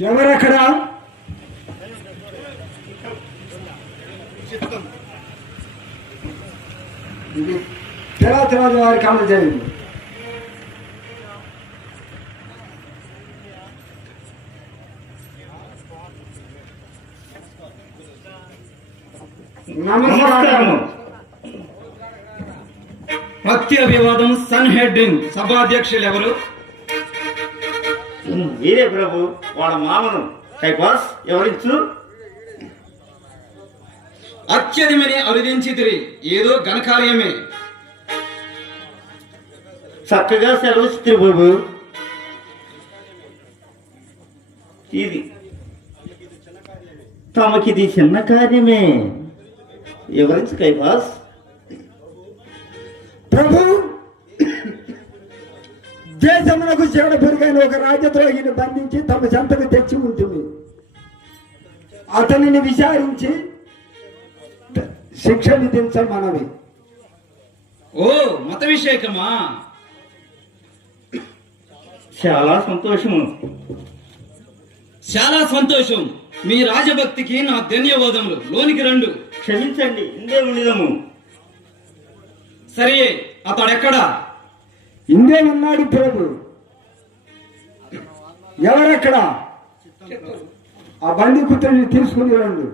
ఎవరక్కడ? ఇది తెరాతిరాజు వారికి అందజేయండి. నమస్కారము. భక్తి అభివాదం సన్ హెడ్డింగ్ సభాధ్యక్షులు ఎవరు? వీరే ప్రభు, వాళ్ళ మామను కైపాస్ ఎవరించు? అత్యధిమని అవిధించితిరి, ఏదో ఘనకార్యమే. చక్కగా సెలవిస్తు ప్రభు. ఇది తమకిది చిన్న కార్యమే, ఎవరించు కైపాస్? ప్రభు, దేశమునకు చెడ పెరుగైన ఒక రాజద్రోహిని బంధించి తమ చెంతకు తెచ్చి ఉంటుంది. అతనిని విచారించి శిక్ష విధించమనవి. ఓ మతవిషేకమా? చాలా సంతోషము. చాలా సంతోషం. మీ రాజభక్తికి నా ధన్యవాదములు. లోనికి రండు. క్షమించండి, ఇందే ఉండిదము. సరే, అతడెక్కడా? ఇందే ఉన్నాడు ప్రభు. ఎవరక్కడ? ఆ బండి కుత్రని తీసుకుని రండు.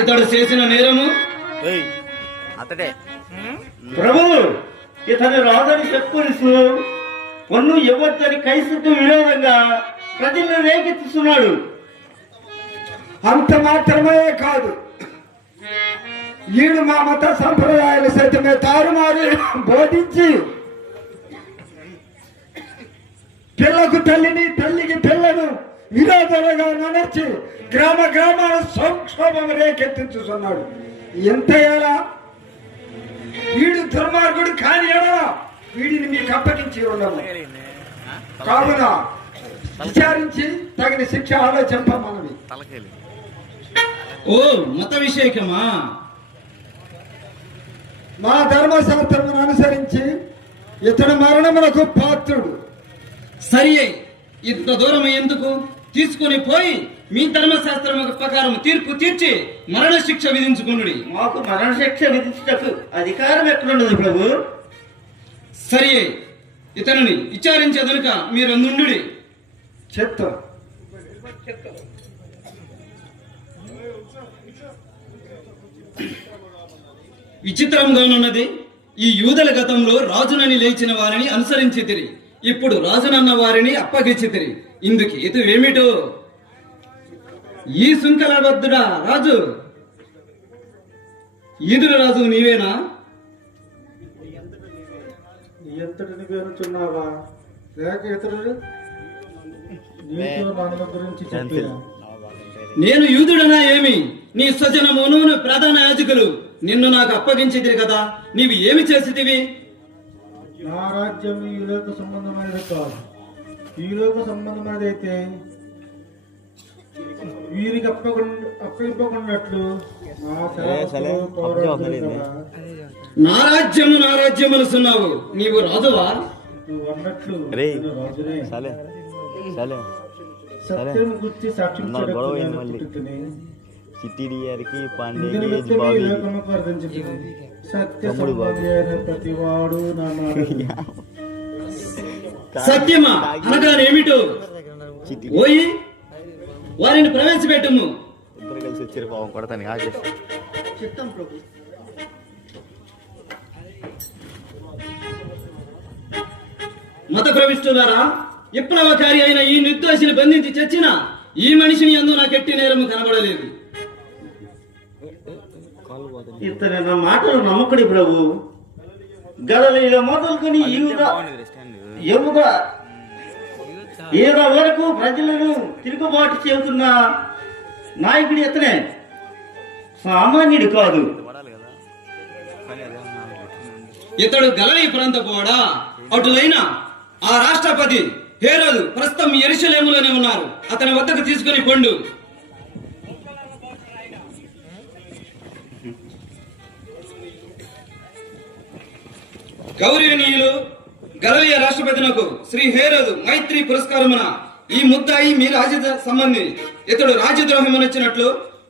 ఇతడు చేసిన నేరము అతడే ప్రభు. ఇతను రాదని చెప్పుకొనిసు పన్ను ఎవరితని కైసకు విరోధంగా ప్రజలను రేకెత్తిస్తున్నాడు. అంత మాత్రమే కాదు, ఈడు మా మత సంప్రదాయాలు సైతమే తారుమారు బోధించి పిల్లకు తల్లిని, తల్లికి పిల్లను విరోధులుగా నడచి గ్రామ గ్రామాల సంక్షోభం రేకెత్తించుతున్నాడు. ఎంత ఎలా వీడు దుర్మార్గుడు కాని ఎడలా వీడిని మీకు అప్పగించి ఉండము. కావున విచారించి తగిన శిక్ష ఆలోచింపమన్నది. ఓ మతవిషేకమా? మా ధర్మశాస్త్రమును అనుసరించి ఇతడు మరణములకు పాత్రుడు. సరి, ఇంత దూరం ఎందుకు? తీసుకుని పోయి మీ ధర్మశాస్త్రం ప్రకారం తీర్పు తీర్చి మరణ శిక్ష విధించుకునుడి. మాకు మరణ శిక్ష విధించటకు అధికారం ఎక్కడున్నది ప్రభు? సరి, ఇతనిని విచారించేదనుక మీరు నుండి చెప్తాం. విచిత్రంగానున్నది. ఈ యూదుల గతంలో రాజునని లేచిన వారిని అనుసరించితిరి, ఇప్పుడు రాజునన్న వారిని అప్పగించితిరి. ఇందుకు ఏమిటో? ఈ సుంకలబద్ధుడా రాజు? ఈదుల రాజు నీవేనా? ఎంతటిని పేరుచున్నావా? లేక ఇతరులు నీతో మన గురించి చెప్పినా? నేను యూదుడనా ఏమి? నీ స్వజనమును ప్రధాన యాజకులు నిన్ను నాకు అప్పగించితిరి కదా, నీవు ఏమి చేసితివి? నా రాజ్యం ఈ లోక సంబంధమైనది కాదు. ఈ లోక సంబంధమైనది అయితే వీరికి అప్పగింపకున్నట్లు నా సేవకులు పౌరులు కదా. నా రాజ్యములుసున్నావు, నీవు రాజువా? నువ్వు అన్నట్లు నేను రాజునే. సత్యం గురించి సాక్ష్యం సత్య సంబంధి అయిన ప్రతివాడు నా సత్యమా అనగానేమిటో? పోయి వారిని ప్రవేశపెట్టుము. ఇద్దరు కలిసి వచ్చారు పాపం, కొడతాను చిత్తం ప్రభు. మత ప్రవిష్టులారా, విప్లవకారి అయిన ఈ నిర్దోషిని బంధించి చచ్చిన ఈ మనిషిని యందు నాకెట్టి నేరము కనబడలేదు. ఇతని నా మాటలు నమ్మకడి ప్రభు. గలలీల మొదలుకొని ఎముగా ఏదో వరకు ప్రజలను తిరుగుబాటు చేస్తున్న నాయకుడు ఇతనే, సామాన్యుడు కాదు. ఇతడు గలలీ ప్రాంతపు వాడా? అటులైన ఆ రాష్ట్రపతి హేరోదు ప్రస్తుతం యెరూషలేములోనే ఉన్నారు. అతని వద్దకు తీసుకుని పొండు. గౌరవనీయులు గలలియ రాష్ట్రపతినకు శ్రీ హేరోదు మైత్రి పురస్కారమున ఈ ముద్దాయి మీ రాజ్య సంబంధి ఇతడు రాజ్యద్రోహమునొచ్చినట్లు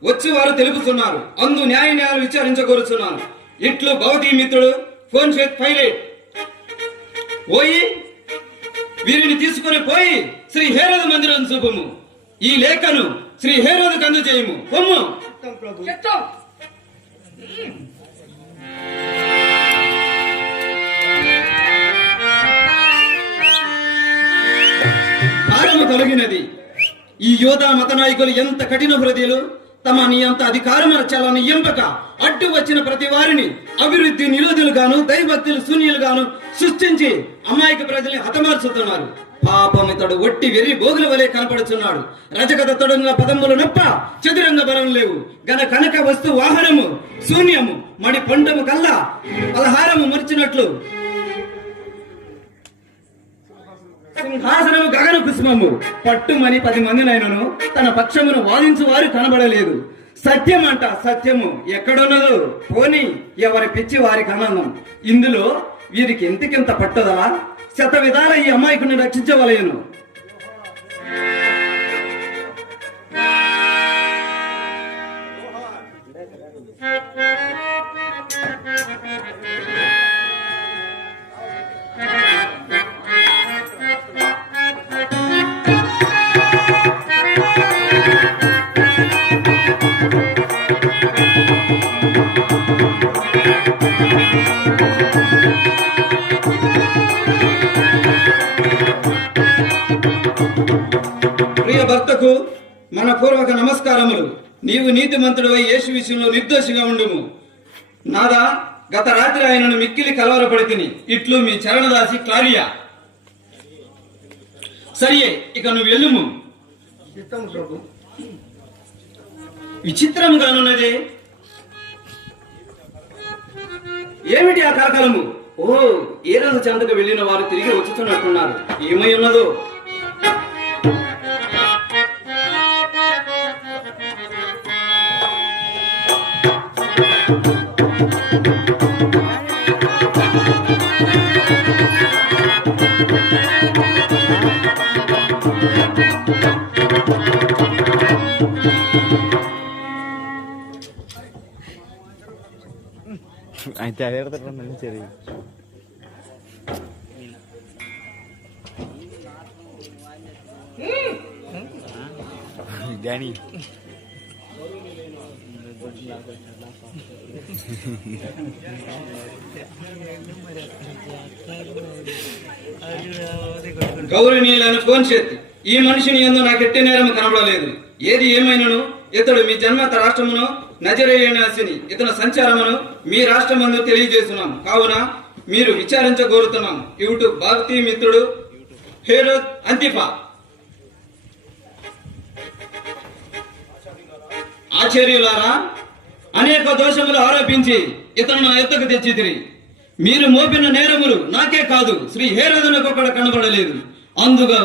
వచ్చి వారు తెలుపుతున్నారు. అందు న్యాయాలు విచారించగోరుచున్నాను. ఇట్లు భవతీ మిత్రుడు ఫోన్ చేత్ పైలట్. పోయి వీరిని తీసుకుని పోయి శ్రీ హేరోదు మందిరం చూపము. ఈ లేఖను శ్రీ హేరోదుకు అందజేయము. పొమ్ము. భారము కలిగినది. ఈ యోధా మత నాయకులు ఎంత కఠిన హృదయులు! తమ నియంత అధికారముల చలని ఎంపక అడ్డు వచ్చిన ప్రతి వారిని అభివృద్ధి నిరోధులుగాను దైవభక్తులు శూన్యులుగాను సృష్టించి అమాయక ప్రజల్ని హతమార్చుతున్నారు. పాపం ఇతడు ఒట్టి వెర్రి భోగుల వలె కనపడుచున్నాడు. రజగత తొడంగా పదములు నొప్ప చతురంగ బలం లేవు. గన కనక వస్తు వాహనము శూన్యము. మడి పంటము కల్లా పలహారము మర్చినట్లు సింహాసనము గగన కుసుమము. పట్టుమని 10 మందినైనను తన పక్షమును వాదించు వారు కనబడలేదు. సత్యం అంట సత్యము ఎక్కడున్నదో పోని ఎవరి పిచ్చి వారికి ఆనందం. ఇందులో వీరికి ఎంతకింత పట్టుదలా? శత విధాల ఈ అమాయకుని రక్షించవలయను. ప్రియ భర్తకు మన పూర్వక నమస్కారములు. నీవు నీతిమంతుడవై యేసు విషయంలో నిర్దోషిగా ఉండుము. నాదా, గత రాత్రి ఆయనను మిక్కిలి కలవరపడితిని. ఇట్లు మీ చరణదాసి క్లారియా. సరియే, ఇక నువ్వు వెళ్ళుము. విచిత్రముగానున్నదే. ఏమిటి ఆ కలకలము? ఓ, ఏ రోజు చెంతకు వెళ్ళిన వారు తిరిగి వచ్చుతున్నట్టున్నారు. ఏమై ఉన్నదో? అయితే అదేడతారు సరి డానీ గౌరవనీయులను ఫోన్ చేతి ఈ మనిషిని ఎందు నాకు ఎట్టి నేరం కనబడలేదు. ఏది ఏమైనను ఇతడు మీ జన్మత రాష్ట్రమును నజరేయుని ఇతను సంచారమును మీ రాష్ట్రమందు తెలియజేస్తున్నాం. కావున మీరు విచారించగోరుతున్నాం. ఇవుటు భక్తి మిత్రుడు హేరోద్ అంతిఫా. ఆచార్యులారా, అనేక దోషములు ఆరోపించి ఇతను ఎత్తకు తెచ్చితిరి. మీరు మోపిన నేరములు నాకే కాదు శ్రీ హేరోదునకు కూడా కనబడలేదు. అందుగా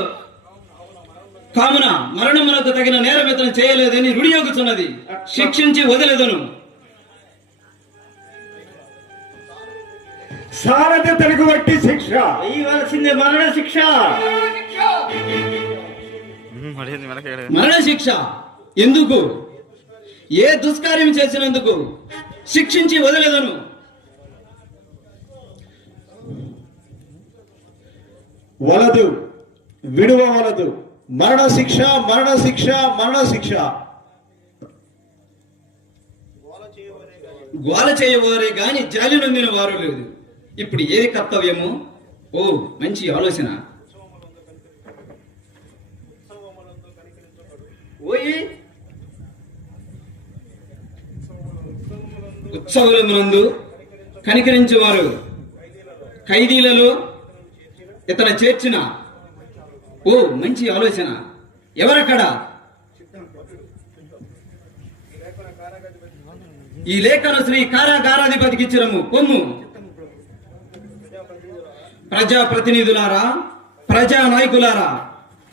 కావున మరణమునకు తగిన నేరం ఇతను చేయలేదని రుడియోగుతున్నది. శిక్షించి వదిలేదను. సారథి తనకు వట్టి శిక్ష వేయవలసిందే మరణ శిక్ష. మరణ శిక్ష ఎందుకు? ఏ దుష్కార్యం చేసినందుకు? శిక్షించి వదిలేదను. వలదు, విడువవలదు. మరణ శిక్ష, మరణ శిక్ష, మరణ శిక్ష. గోల చేయవారే గాని జాలి నొందిన వారు లేదు. ఇప్పుడు ఏది కర్తవ్యము? ఓ, మంచి ఆలోచన. ఓయి ఉత్సవమునందు కనికరించేవారు ఖైదీలలో ఇతను చేర్చిన ఓ మంచి ఆలోచన. ఎవరక్కడ? ఈ లేఖన శ్రీ కారాగారాధిపతికి ఇచ్చినము పొమ్ము. ప్రజాప్రతినిధులారా, ప్రజా నాయకులారా,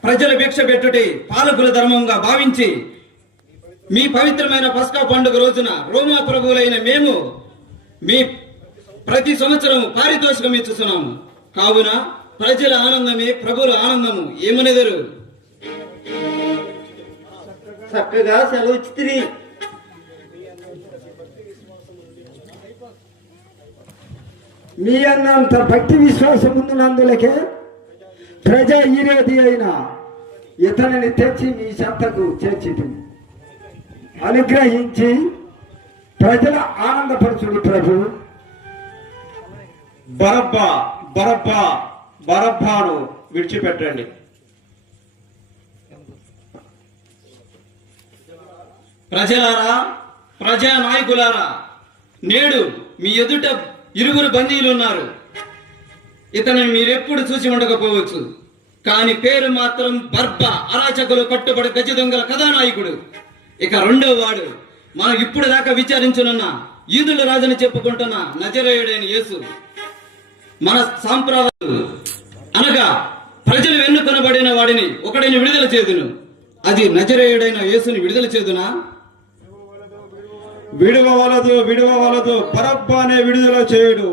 ప్రజల భిక్ష పెట్టుటే పాలకుల ధర్మంగా భావించి మీ పవిత్రమైన పస్కా పండుగ రోజున రోమా ప్రభువులైన మేము మీ ప్రతి సంవత్సరం పారితోషికం ఇస్తున్నాము. కావున ప్రజల ఆనందమే ప్రభుల ఆనందము. ఏమనేదరు? చక్కగా సెలవు ఇచ్చి మీ అన్నంత భక్తి విశ్వాసం ఉన్నందులకే ప్రజా ఈరోధి అయిన ఇతనిని తెచ్చి మీ చెంతకు చేర్చితి. అనుగ్రహించి ప్రజల ఆనందపరచుడు ప్రభు. బరబ్బాను విడిచిపెట్టండి. ప్రజలారా, ప్రజా నాయకులారా, నేడు మీ ఎదుట ఇరువురు బందీలు ఉన్నారు. ఇతనిని మీరెప్పుడు చూసి ఉండకపోవచ్చు, కానీ పేరు మాత్రం బర్బ, అరాచకులు కట్టుబడి గజ దొంగల కథానాయకుడు. ఇక రెండో వాడు మనం ఇప్పుడు దాకా విచారించనున్న యూదుల రాజుని చెప్పుకుంటున్న నజరేయుడైన యేసు. మన సాంప్రదాయాలు అనగా ప్రజలు ఎన్నుకొనబడిన వాడిని ఒకడిని విడుదల చేదును. అది నజరేయుడైన యేసుని విడుదల చేదునా? విడువవలదు. బరబ్బానే విడుదల చేయుడు.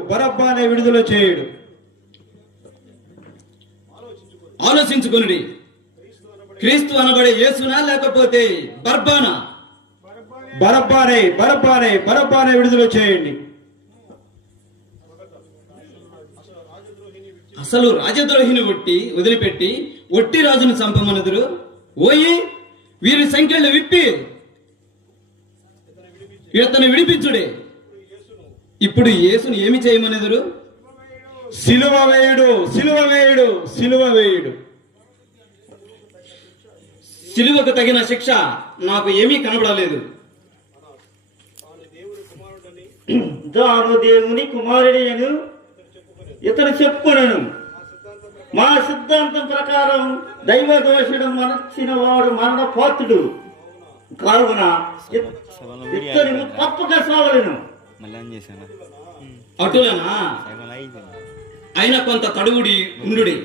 ఆలోచించుకునుడి. క్రీస్తు అనబడే యేసునా లేకపోతే బర్బానా? బరబ్బానే విడుదల చేయండి. అసలు రాజద్రోహిని వదిలిపెట్టి ఒట్టి రాజును చంపమనుదురు. ఓయి, వీరి సంఖ్యలు విప్పి ఇతను విడిపించుడే. ఇప్పుడు యేసును ఏమి చేయమనేదురు? సిలువ వేయుడు. సిలువకు తగిన శిక్ష నాకు ఏమీ కనబడలేదు. తాను దేవుని కుమారుడి అని ఇతను చెప్పుకొనను. మా సిద్ధాంతం ప్రకారం దైవ దోషుడు మరచిన వాడు మరణపాత్రుడు కావున ఇతను తప్పక సావలేను. అటులనా? అయినా కొంత తడువుడి ఉండుడి.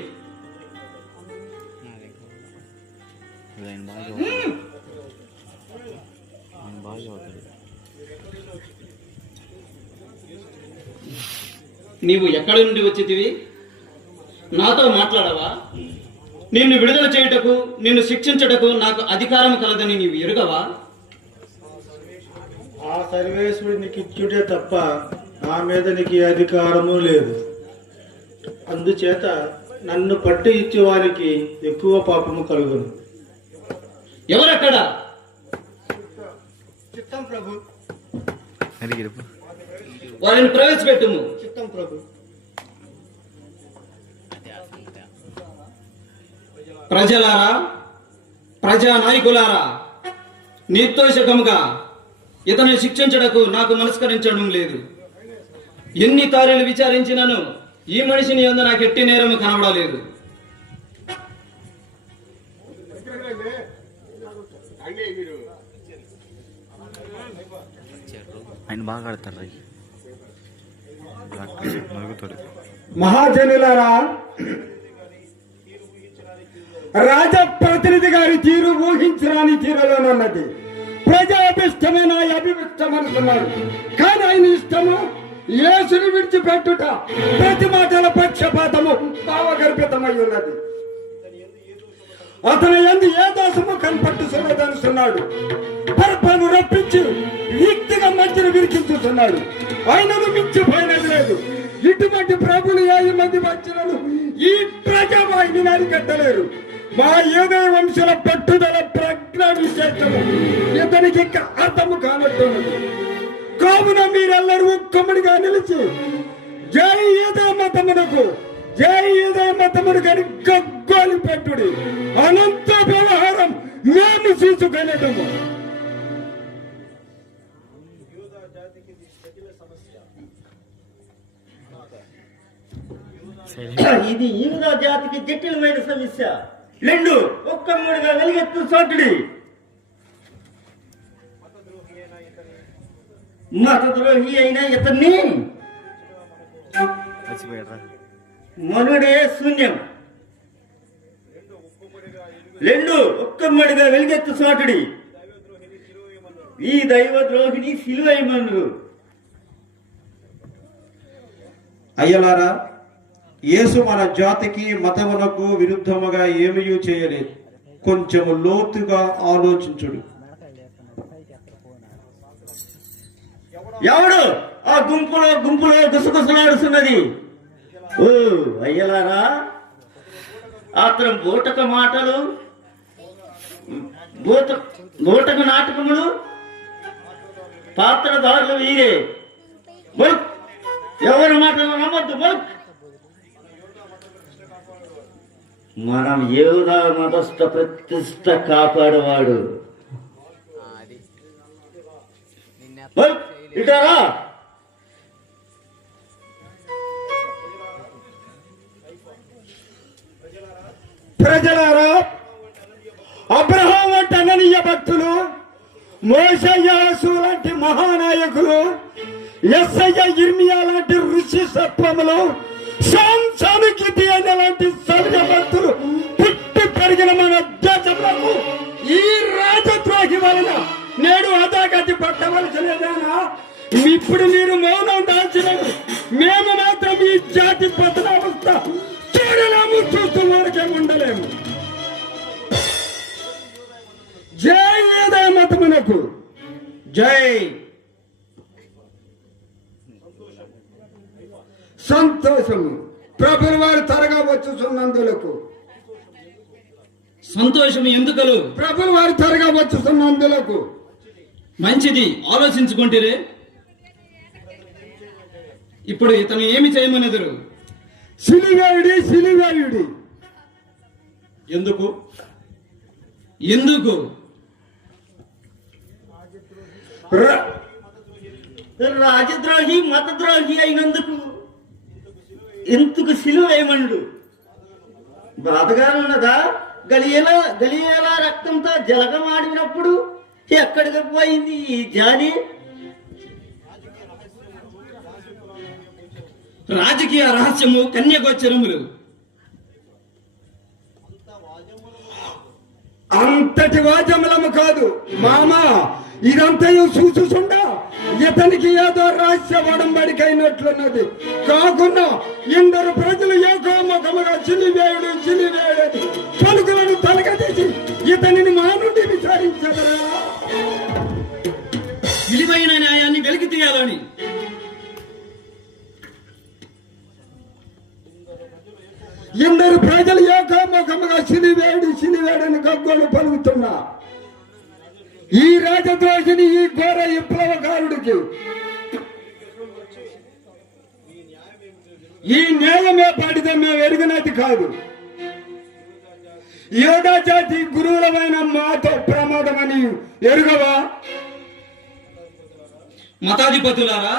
నీవు ఎక్కడి నుండి వచ్చితివి? నాతో మాట్లాడవా? నిన్ను విడుదల చేయుటకు, నిన్ను శిక్షించుటకు నాకు అధికారం కలదని నీవు ఎరుగవా? ఆ సర్వేశ్వరుడు నీకు ఇచ్చుటే తప్ప నా మీద నీకు అధికారము లేదు. అందుచేత నన్ను పట్టు ఇచ్చే వారికి ఎక్కువ పాపము కలుగును. ఎవరక్కడ? చిత్తం ప్రభు. వారిని ప్రవేశపెట్టుము. చిత్తం ప్రభు. ప్రజలారా, ప్రజా నాయకులారా, నిర్దోషకముగా ఇతను శిక్షించడకు నాకు మనస్కరించడం లేదు. ఎన్ని తారీలు విచారించినను ఈ మనిషిని యందు నాకు ఎట్టి నేరము కనబడలేదు. ఆయన బాగా ఆడతారు. మహాజనులారా, రాజప్రతినిధి గారి తీరు ఊహించరాని తీరులోనున్నది. ప్రజాభిష్టమైన అభివిష్టం అనుకున్నాడు, కానీ ఆయన ఇష్టము యేసుని విడిచిపెట్టుట ప్రతి మాటల పక్షపాతము భావగర్భితమై ఉన్నది. అతని యందు ఏ దోషము కనపట్టుతున్నదనుకున్నాడు. పరపను రప్పించి వ్యక్తిగా మధ్యను విరికించుతున్నాడు. ఆయనను మించిపోయినది లేదు. ఇటువంటి ప్రభులు 5 మంది వచ్చినను ఈ ప్రజావాహిని అరికట్టలేరు. మా యూదయ వంశుల పట్టుదల ప్రజ్ఞ విశేషము ఇతనికి అర్థము కానట్టున్నది. కావున మీరెల్లరూ ఒక్కముడిగా నిలిచి జై యూదయ మతమునకు అని గగ్గోలు పెట్టుడి. అనంత వ్యవహారం మేము తీసుకెళ్ళటము. ఇది యూదా జాతికి జటిలమైన సమస్య. రెండు ఒక్కమ్మడిగా వెలుగెత్తు చోటుడి. మతద్రోహి అయిన ఇతన్ని మనుడే శూన్యం. రెండు ఒక్కమ్మడిగా వెలుగెత్తు చోటుడి. ఈ దైవద్రోహిని సిలువైమను. అయ్యలారా, యేసు మన జాతికి మతమునకు విరుద్ధముగా ఏమీ చేయలేదు. కొంచెము లోతుగా ఆలోచించుడు. ఎవడు ఆ గుంపులో గుసగుసలాడుతున్నది? ఓ అయ్యలారా, అతను బూటక మాటలు, బూటక నాటకములు పాత్రదారులు వీరే. ఎవరి మాటలు నమ్మద్దు. మనం యూదా మతస్థ ప్రతిష్ట కాపాడేవాడు. ఇటారా ప్రజలారా, అబ్రహాం వంటి అననీయ భక్తులు, మోషే యేసు లాంటి మహానాయకులు, యెషయా ఇర్మియా లాంటి ఋషి సత్వములు, సాంసానికి లాంటి సర్వ భక్తులు పుట్టి పెరిగిన మన దేశంలో ఈ రాజద్రోహి వలన నేడు అదాగతి పట్టవలసి లేదానా? ఇప్పుడు మీరు మౌనం దాల్చినది. మేము మాత్రం ఈ జాతి పతనావస్థ చూడలేము, చూస్తూ వరకే ఉండలేము. జై యూదా మతమునకు జై. సంతోషము. ప్రభుల వారు త్వరగా వచ్చుతున్నందులకు. సంతోషం ఎందుకలు? ప్రభుల వారు త్వరగా వచ్చుతున్నందులకు. మంచిది, ఆలోచించుకుంటారే. ఇప్పుడు ఇతను ఏమి చేయమనెదురు? సిలువేయుడి, సిలువేయుడి. ఎందుకు? ఎందుకు? రాజద్రోహి మతద్రోహి అయినందుకు ఎందుకు సిలువేయమనుడు? బాధగా ఉన్నదా? గలియేలా రక్తంతో జలగమాడినప్పుడు ఎక్కడికి పోయింది ఈ జాలి? రాజకీయ రహస్యము, కన్యగోచరములు. అంతటి వాజములము కాదు మామా, ఇదంతయు చూసుచుండా ఇతనికి ఏదో రహస్య వడంబడికైనట్లున్నది. కాకుండా ఇందరు ప్రజలు ఏకోముఖముగా చిలివేయుడు చిలివేయుడని పలుకులను తలగదీసి ఇతనిని మా నుండి విచారించదరా? విలువైన న్యాయాన్ని వెలికి తీయాలని. ఇందరు ప్రజలు ఏకోముఖముగా చిలివేయుడు చిలివేయుడని గగ్గోలు పలుకుతున్నా ఈ రాజద్రోహిని, ఈ ఘోర విప్లవకారుడికి ఈ న్యాయమే పాడితే మేము ఎరిగినది కాదు. యోగా జాతి గురువులమైన మాతో ప్రమాదమని ఎరుగవా? మతాధిపతులారా,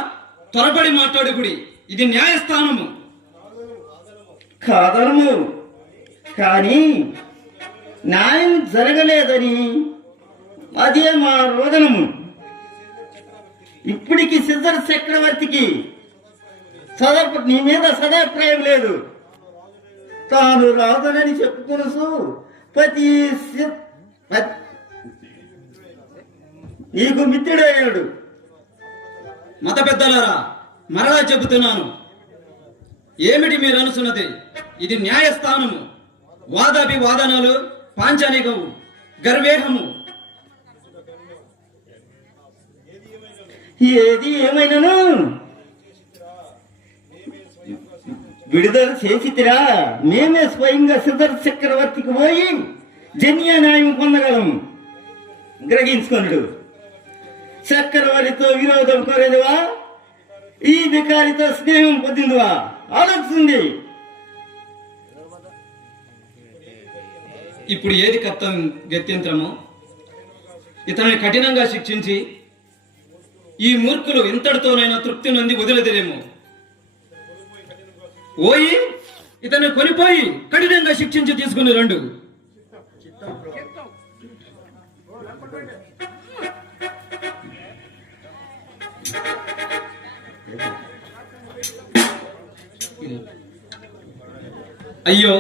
త్వరపడి మాట్లాడుకుడి. ఇది న్యాయస్థానము. కాదనము, కానీ న్యాయం జరగలేదని అదే మా రోదనము. ఇప్పటికి సిద్ధర్ చక్రవర్తికి నీ మీద సదాభిప్రాయం లేదు. తాను రాదనని చెప్పుకొనుసు నీకు మిత్రుడయ్యాడు. మత పెద్దలారా, మరలా చెబుతున్నాను, ఏమిటి మీరు అనుకున్నది? ఇది న్యాయస్థానము. వాదాభివాదనలు, పాంచానికము, గర్వేహము. ఏది ఏమైనాను విడుదల చేసిరా. మేమే స్వయంగా సిద్ధర్ చక్రవర్తికి పోయి జన్య న్యాయం పొందగలము. గ్రహించుకొనుడు. చక్రవర్తితో విరోధం కోరేదివా? ఈ వికారితో స్నేహం పొందిందివా? ఆలోచింది. ఇప్పుడు ఏది గత్యంతరము? ఇతన్ని కఠినంగా శిక్షించి ఈ మూర్ఖులు ఇంతటితోనైనా తృప్తి నొంది వదిలేదేమో. ఓయి ఇతను కొనిపోయి కఠినంగా శిక్షించి తీసుకుని రండు. అయ్యో,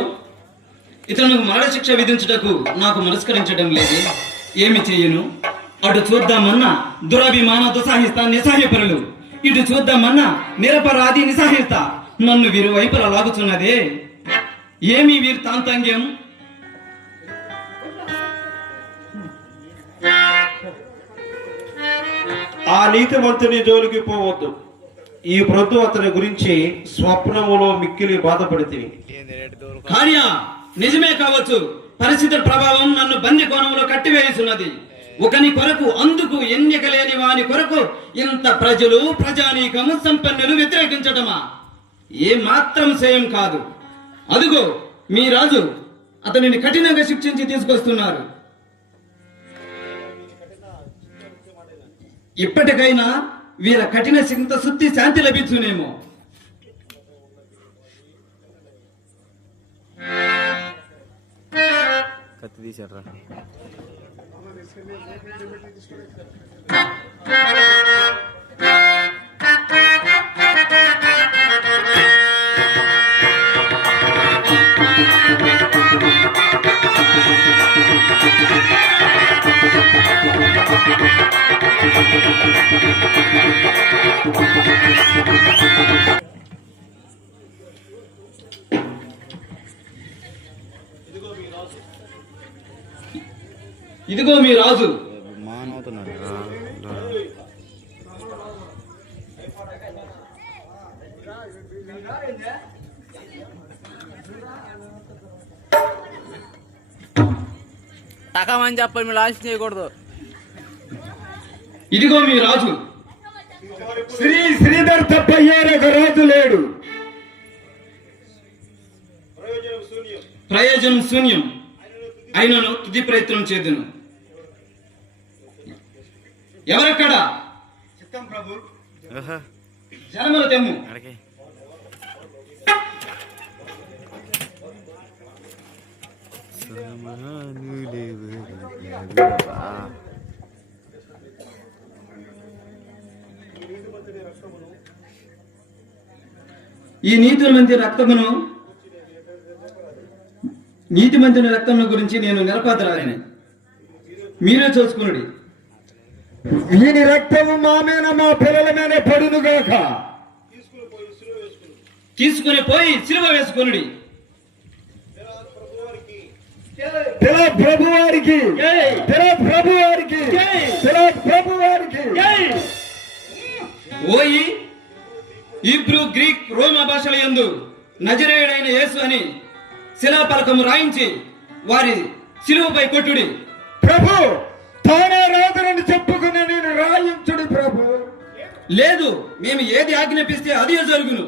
ఇతను మరణశిక్ష విధించుటకు నాకు మనస్కరించడం లేదు. ఏమి చెయ్యను? అటు చూద్దామన్నా దురభిమాన దుసాహిస్తా నిస్సహాయపరులు, ఇటు చూద్దామన్నా నిరపరాధి నిస్సహాయత నన్ను వీరు వైపులా లాగుతున్నదే. ఏమి వీరి తాంతంగ్యం? ఆ నీతిమంతుని జోలికి పోవద్దు. ఈ ప్రొద్దు అతని గురించి స్వప్నములో మిక్కిలి బాధపడితే. కార్య నిజమే కావచ్చు. పరిస్థితుల ప్రభావం నన్ను బంది కోణంలో కట్టివేస్తున్నది. ఒకని కొరకు, అందుకు ఎన్నిక లేని వాని కొరకు ఇంత ప్రజలు, ప్రజానీకము, సంపన్నులు వ్యతిరేకించటమా? ఏ మాత్రం సేయం కాదు. అదుగో మీ రాజు అతనిని కఠినంగా శిక్షించి తీసుకొస్తున్నారు. ఇప్పటికైనా వీర కఠిన సింత శుద్ధి శాంతి లభించునేమో. కత్తి తీసారా? ఇదిగో మీ రాజు. మానవుతున్నాడు. తకమని చెప్పండి, మీరు ఆశ చేయకూడదు. ఇదిగో మీ రాజు. శ్రీధర్ తప్ప ఏరొక రాజు లేడు. ప్రయోజనం శూన్యం అయినను తుది ప్రయత్నం చేదును. ఎవరక్కడ? జనముల తెమ్ము. ఈ నీతిమంతుని రక్తమును గురించి నేను నిరపరాధిని. మీరే చూసుకునుడి. వీని రక్తము మా మీద, మా పిల్లల మీద పడునుగాక. తీసుకుని పోయి సిలువ వేసుకునుడి. ప్రభు వారికి, ప్రభు వారికి, ప్రభు వారికి. ఓయి హీబ్రూ, గ్రీక్, రోమా భాషల యందు నజరేయుడైన యేసు అని శిలాపలకము రాయించి వారి శిలువపై కొట్టుడి. ప్రభు, తానే రాజునని చెప్పుకుని నేను రాయించుడి ప్రభు. లేదు, మేము ఏది ఆజ్ఞాపిస్తే అదే జరుగును.